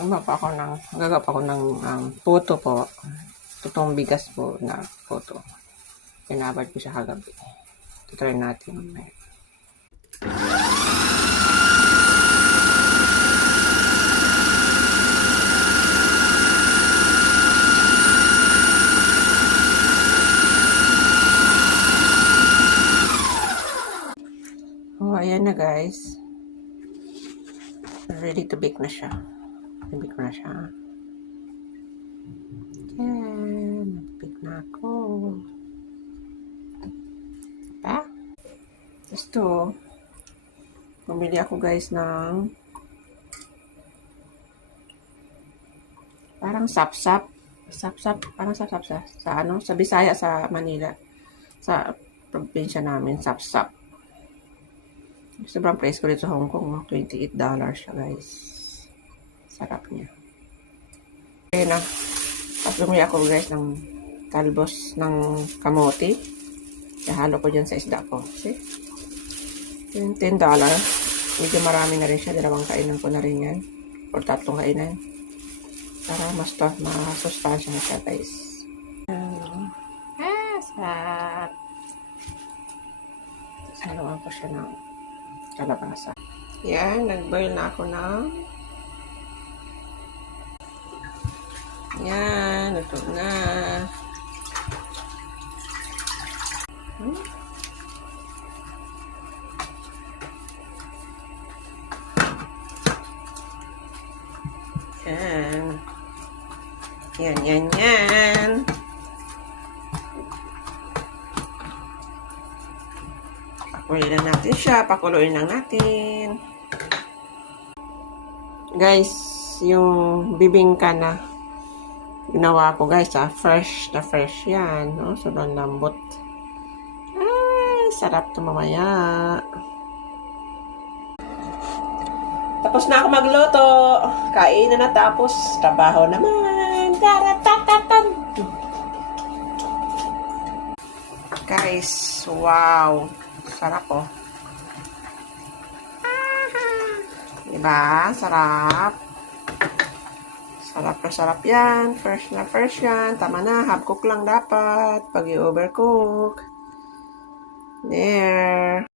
Gagawa pa ako ng puto po. Totoong bigas po na puto. Pinabad ko siya kagabi. Tutry natin mamaya. Oh, ayan na guys. Ready to bake na siya. Bake na siya. Ayan. Nag-bake na ako. Diba? Gusto. Bumili ako guys ng parang sap-sap. Parang sap-sap sa Bisaya, sa Manila. Sa probinsya namin, sap-sap. Sobrang price ko dito sa Hong Kong, $28 siya guys. Sarap niya. Ayan na. Tapos bumili ako guys ng talbos ng kamote. Ihalo ko dyan sa isda ko. See? Yung $10. Medyo marami na rin siya. 2 kainan ko na rin yan. Or 3 kainan. Para masustansya na siya guys. Sarap. Haluan ko siya ng kalabasa. Yan, nag-boil na ako ng yan, luto na. Yan. Pakuloyin lang natin siya. Pakuloyin lang natin. Guys, yung bibingka na ginawa ko guys, fresh na fresh yan. No? Sobrang lambot. Ay, sarap to mamaya. Tapos na ako magluto. Kain na natapos. Trabaho naman. Taratatan. Guys, wow. Sarap oh. Diba? Sarap. Sarap yan. Fresh na fresh yan. Tama na. Half cook lang dapat. Pag i-overcook. There.